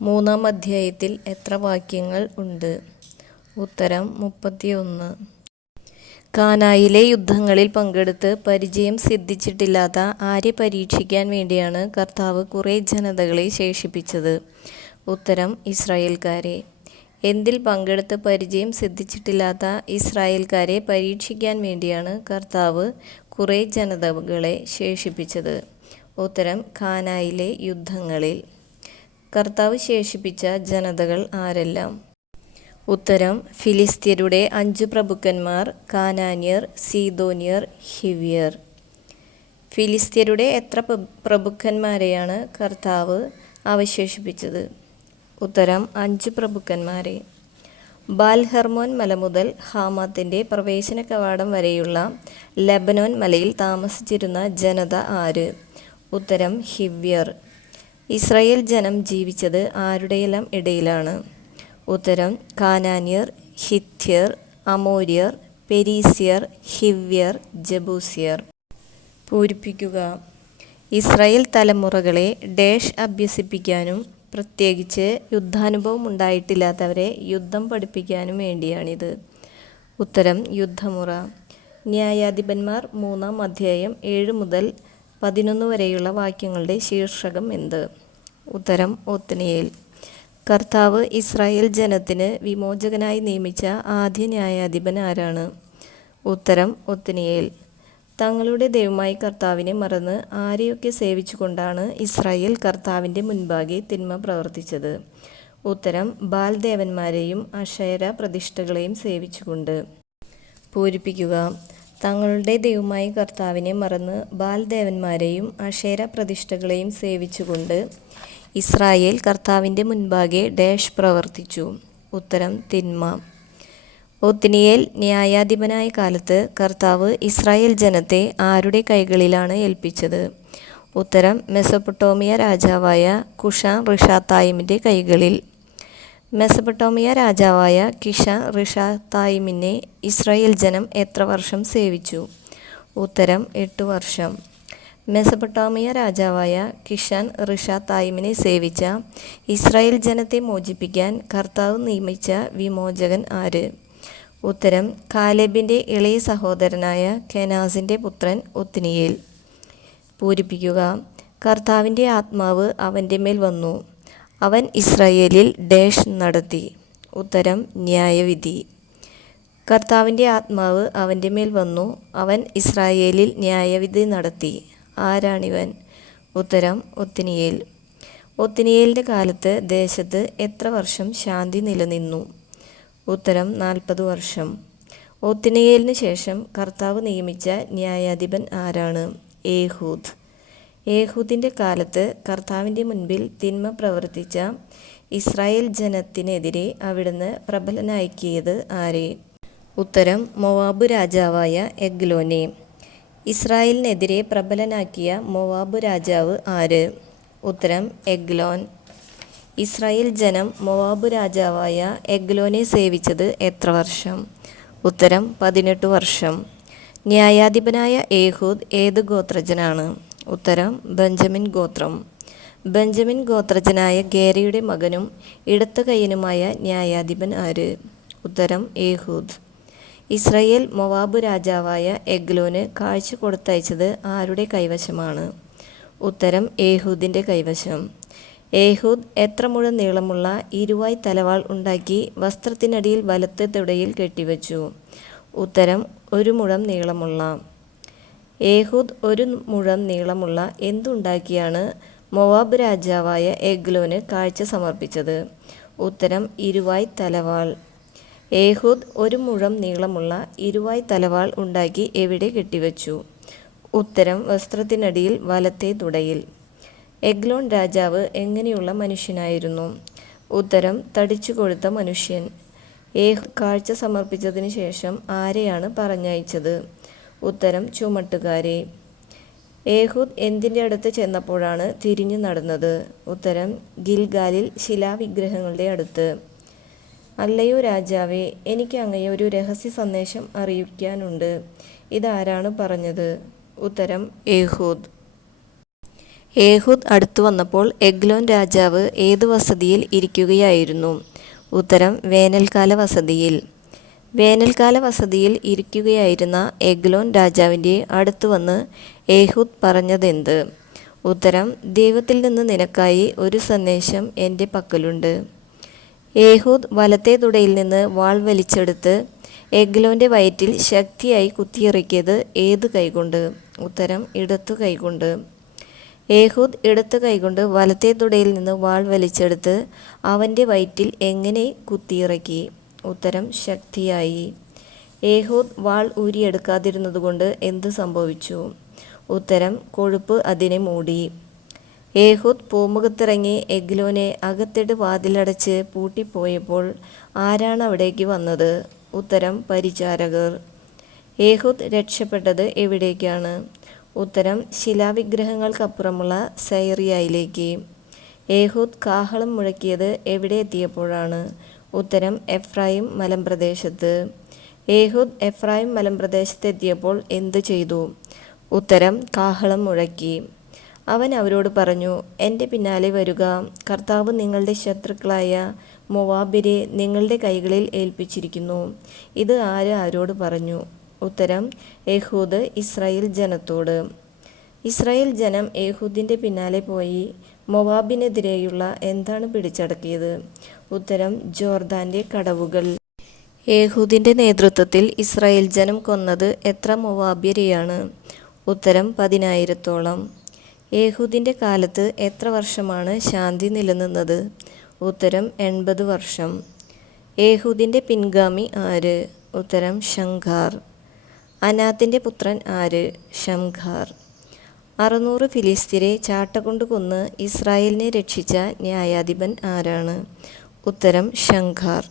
മൂന്നാം അധ്യായത്തിൽ എത്ര വാക്യങ്ങൾ ഉണ്ട്? ഉത്തരം 31. കാനായിലെ യുദ്ധങ്ങളിൽ പങ്കെടുത്ത് പരിചയം സിദ്ധിച്ചിട്ടില്ലാത്ത ആരെ പരീക്ഷിക്കാൻ വേണ്ടിയാണ് കർത്താവ് കുറേ ജനതകളെ ശേഷിപ്പിച്ചത്? ഉത്തരം ഇസ്രായേൽക്കാരെ. എന്തിൽ പങ്കെടുത്ത് പരിചയം സിദ്ധിച്ചിട്ടില്ലാത്ത ഇസ്രായേൽക്കാരെ പരീക്ഷിക്കാൻ വേണ്ടിയാണ് കർത്താവ് കുറേ ജനതകളെ ശേഷിപ്പിച്ചത്? ഉത്തരം കാനായിലെ യുദ്ധങ്ങളിൽ. കർത്താവ് ശേഷിപ്പിച്ച ജനതകൾ ആരെല്ലാം? ഉത്തരം ഫിലിസ്ത്യരുടെ 5 പ്രഭുക്കന്മാർ, കാനാന്യർ, സീദോന്യർ, ഹിവ്യർ. ഫിലിസ്ത്യരുടെ എത്ര പ്രഭുക്കന്മാരെയാണ് കർത്താവ് അവശേഷിപ്പിച്ചത്? ഉത്തരം 5 പ്രഭുക്കന്മാരെ. ബാൽ ഹെർമോൻ മല മുതൽ ഹാമാത്തിൻ്റെ പ്രവേശന കവാടം വരെയുള്ള ലെബനോൻ മലയിൽ താമസിച്ചിരുന്ന ജനത ആര്? ഉത്തരം ഹിവ്യർ. ഇസ്രായേൽ ജനം ജീവിച്ചത് ആരുടെയെല്ലാം ഇടയിലാണ്? ഉത്തരം കാനാന്യർ, ഹിത്യർ, അമോര്യർ, പെരീസ്യർ, ഹിവ്യർ, ജബൂസ്യർ. പൂരിപ്പിക്കുക. ഇസ്രായേൽ തലമുറകളെ ഡാഷ് അഭ്യസിപ്പിക്കാനും പ്രത്യേകിച്ച് യുദ്ധാനുഭവം ഉണ്ടായിട്ടില്ലാത്തവരെ യുദ്ധം പഠിപ്പിക്കാനും വേണ്ടിയാണിത്. ഉത്തരം യുദ്ധമുറ. ന്യായാധിപന്മാർ 3-ാം അധ്യായം 7 മുതൽ 11 വരെയുള്ള വാക്യങ്ങളുടെ ശീർഷകം എന്ത്? ഉത്തരം ഒത്നിയേൽ. കർത്താവ് ഇസ്രായേൽ ജനത്തിന് വിമോചകനായി നിയമിച്ച ആദ്യ ന്യായാധിപൻ ആരാണ്? ഉത്തരം ഒത്നിയേൽ. തങ്ങളുടെ ദൈവമായ കർത്താവിനെ മറന്ന് ആരെയൊക്കെ സേവിച്ചുകൊണ്ടാണ് ഇസ്രായേൽ കർത്താവിൻ്റെ മുൻപാകെ തിന്മ പ്രവർത്തിച്ചത്? ഉത്തരം ബാൽ ദേവന്മാരെയും അശേര പ്രതിഷ്ഠകളെയും സേവിച്ചുകൊണ്ട്. പൂരിപ്പിക്കുക. തങ്ങളുടെ ദൈവമായ കർത്താവിനെ മറന്ന് ബാൽ ദേവന്മാരെയും അശേര പ്രതിഷ്ഠകളെയും സേവിച്ചുകൊണ്ട് ഇസ്രായേൽ കർത്താവിൻ്റെ മുൻപാകെ ഡാഷ് പ്രവർത്തിച്ചു. ഉത്തരം തിന്മ. ഒത്നിയേൽ ന്യായാധിപനായ കാലത്ത് കർത്താവ് ഇസ്രായേൽ ജനത്തെ ആരുടെ കൈകളിലാണ് ഏൽപ്പിച്ചത്? ഉത്തരം മെസൊപ്പൊട്ടോമിയ രാജാവായ കുഷാൻ റിഷാത്തായിമിൻ്റെ കൈകളിൽ. മെസൊപ്പൊട്ടോമിയ രാജാവായ കിഷാൻ റിഷാത്തായിമിനെ ഇസ്രായേൽ ജനം എത്ര വർഷം സേവിച്ചു? ഉത്തരം 8 വർഷം. മെസൊപ്പൊട്ടോമിയ രാജാവായ കിഷാൻ റിഷാത്തായിമിനെ സേവിച്ച ഇസ്രായേൽ ജനത്തെ മോചിപ്പിക്കാൻ കർത്താവ് നിയമിച്ച വിമോചകൻ ആര്? ഉത്തരം കാലേബിൻ്റെ ഇളയ സഹോദരനായ കെനാസിൻ്റെ പുത്രൻ ഒത്നിയേൽ. പൂരിപ്പിക്കുക. കർത്താവിൻ്റെ ആത്മാവ് അവൻ്റെ മേൽ വന്നു. അവൻ ഇസ്രായേലിൽ ഡാഷ് നടത്തി. ഉത്തരം ന്യായവിധി. കർത്താവിൻ്റെ ആത്മാവ് അവൻ്റെ മേൽ വന്നു. അവൻ ഇസ്രായേലിൽ ന്യായവിധി നടത്തി. ആരാണിവൻ? ഉത്തരം ഒത്നിയേൽ. ഒത്നിയേലിൻ്റെ കാലത്ത് ദേശത്ത് എത്ര വർഷം ശാന്തി നിലനിന്നു? ഉത്തരം 40 വർഷം. ഒത്നിയേലിന് ശേഷം കർത്താവ് നിയമിച്ച ന്യായാധിപൻ ആരാണ്? ഏഹൂദ്. ഏഹൂദിൻ്റെ കാലത്ത് കർത്താവിൻ്റെ മുൻപിൽ തിന്മ പ്രവർത്തിച്ച ഇസ്രായേൽ ജനത്തിനെതിരെ അവിടുന്ന് പ്രബലനാക്കിയത് ആരെ? ഉത്തരം മോവാബ് രാജാവായ എഗ്ലോനെ. ഇസ്രായേലിനെതിരെ പ്രബലനാക്കിയ മോവാബ് രാജാവ് ആര്? ഉത്തരം എഗ്ലോൻ. ഇസ്രായേൽ ജനം മോവാബ് രാജാവായ എഗ്ലോനെ സേവിച്ചത് എത്ര വർഷം? ഉത്തരം 18 വർഷം. ന്യായാധിപനായ ഏഹൂദ് ഏത് ഗോത്രജനാണ്? ഉത്തരം ബെഞ്ചമിൻ ഗോത്രം. ബെഞ്ചമിൻ ഗോത്രജനായ ഗേരയുടെ മകനും ഇടത്ത് കയ്യനുമായ ന്യായാധിപൻ ആര്? ഉത്തരം ഏഹൂദ്. ഇസ്രായേൽ മോവാബ് രാജാവായ എഗ്ലോന് കാഴ്ച കൊടുത്തയച്ചത് ആരുടെ കൈവശമാണ്? ഉത്തരം ഏഹൂദിൻ്റെ കൈവശം. ഏഹൂദ് എത്ര മുഴം നീളമുള്ള ഇരുവായ് തലവാൾ ഉണ്ടാക്കി വസ്ത്രത്തിനടിയിൽ വലത്ത് തുടയിൽ കെട്ടിവെച്ചു? ഉത്തരം 1 മുഴം നീളമുള്ള. ഏഹൂദ് 1 മുഴം നീളമുള്ള എന്തുണ്ടാക്കിയാണ് മോവാബ് രാജാവായ എഗ്ലോന് കാഴ്ച സമർപ്പിച്ചത്? ഉത്തരം ഇരുവായ് തലവാൾ. ഏഹൂദ് 1 മുഴം നീളമുള്ള ഇരുവായ് തലവാൾ ഉണ്ടാക്കി എവിടെ കെട്ടിവെച്ചു? ഉത്തരം വസ്ത്രത്തിനടിയിൽ വലത്തെ തുടയിൽ. എഗ്ലോൺ രാജാവ് എങ്ങനെയുള്ള മനുഷ്യനായിരുന്നു? ഉത്തരം തടിച്ചു കൊഴുത്ത മനുഷ്യൻ. ഏഹൂദ് കാഴ്ച സമർപ്പിച്ചതിന് ശേഷം ആരെയാണ് പറഞ്ഞയച്ചത്? ഉത്തരം ചുമട്ടുകാരെ. ഏഹൂദ് എന്തിൻ്റെ അടുത്ത് ചെന്നപ്പോഴാണ് തിരിഞ്ഞു നടന്നത്? ഉത്തരം ഗിൽഗാലിൽ ശിലാവിഗ്രഹങ്ങളുടെ അടുത്ത്. അല്ലയോ രാജാവേ, എനിക്ക് അങ്ങയെ ഒരു രഹസ്യ സന്ദേശം അറിയിക്കാനുണ്ട്. ഇതാരാണ് പറഞ്ഞത്? ഉത്തരം ഏഹൂദ്. ഏഹൂദ് അടുത്തു വന്നപ്പോൾ എഗ്ലോൻ രാജാവ് ഏതു വസതിയിൽ ഇരിക്കുകയായിരുന്നു? ഉത്തരം വേനൽക്കാല വസതിയിൽ. വേനൽക്കാല വസതിയിൽ ഇരിക്കുകയായിരുന്ന എഗ്ലോൻ രാജാവിൻ്റെ അടുത്തു വന്ന് ഏഹൂദ് പറഞ്ഞതെന്ത്? ഉത്തരം ദൈവത്തിൽ നിന്ന് നിനക്കായി ഒരു സന്ദേശം എൻ്റെ പക്കലുണ്ട്. ഏഹൂദ് വലത്തെ തുടയിൽ നിന്ന് വാൾ വലിച്ചെടുത്ത് എഗ്ലോൻ്റെ വയറ്റിൽ ശക്തിയായി കുത്തിയിറക്കിയത് ഏത് കൈകൊണ്ട്? ഉത്തരം ഇടത്തു കൈകൊണ്ട്. ഏഹൂദ് ഇടത്ത് കൈകൊണ്ട് വലത്തെ തുടയിൽ നിന്ന് വാൾ വലിച്ചെടുത്ത് അവൻ്റെ വയറ്റിൽ എങ്ങനെ കുത്തിയിറക്കി? ഉത്തരം ശക്തിയായി. ഏഹൂദ് വാൾ ഊരിയെടുക്കാതിരുന്നതുകൊണ്ട് എന്ത് സംഭവിച്ചു? ഉത്തരം കൊഴുപ്പ് അതിനെ മൂടി. ഏഹൂദ് പൂമുഖത്തിറങ്ങി എഗ്ലോനെ അകത്തിട്ട് വാതിലടച്ച് പൂട്ടിപ്പോയപ്പോൾ ആരാണ് അവിടേക്ക് വന്നത്? ഉത്തരം പരിചാരകർ. ഏഹൂദ് രക്ഷപ്പെട്ടത് എവിടേക്കാണ്? ഉത്തരം ശിലാവിഗ്രഹങ്ങൾക്കപ്പുറമുള്ള സൈറിയയിലേക്ക്. ഏഹൂദ് കാഹളം മുഴക്കിയത് എവിടെ എത്തിയപ്പോഴാണ്? ഉത്തരം എഫ്രായിം മലമ്പ്രദേശത്ത്. ഏഹൂദ് എഫ്രായിം മലമ്പ്രദേശത്ത് എത്തിയപ്പോൾ എന്തു ചെയ്തു? ഉത്തരം കാഹളം മുഴക്കി. അവൻ അവരോട് പറഞ്ഞു, എൻ്റെ പിന്നാലെ വരുക, കർത്താവ് നിങ്ങളുടെ ശത്രുക്കളായ മോവാബ്യരെ നിങ്ങളുടെ കൈകളിൽ ഏൽപ്പിച്ചിരിക്കുന്നു. ഇത് ആരോട് പറഞ്ഞു? ഉത്തരം ഏഹൂദ് ഇസ്രായേൽ ജനത്തോട്. ഇസ്രായേൽ ജനം ഏഹൂദിൻ്റെ പിന്നാലെ പോയി മോവാബിനെതിരെയുള്ള എന്താണ് പിടിച്ചടക്കിയത്? ഉത്തരം ജോർദാൻ്റെ കടവുകൾ. ഏഹൂദിൻ്റെ നേതൃത്വത്തിൽ ഇസ്രായേൽ ജനം കൊന്നത് എത്ര മോവാബ്യരെയാണ്? ഉത്തരം 10,000-ഓളം. ഏഹൂദിൻ്റെ കാലത്ത് എത്ര വർഷമാണ് ശാന്തി നിലനിന്നത്? ഉത്തരം 80 വർഷം. ഏഹൂദിൻ്റെ പിൻഗാമി ആര്? ഉത്തരം ശംഖാർ. അനാത്തിൻ്റെ പുത്രൻ ആര്? ശംഖാർ. 600 ഫിലിസ്ത്യരെ ചാട്ടകൊണ്ട് കൊന്ന് ഇസ്രായേലിനെ രക്ഷിച്ച ന്യായാധിപൻ ആരാണ്? ഉത്തരം ശംഖാർ.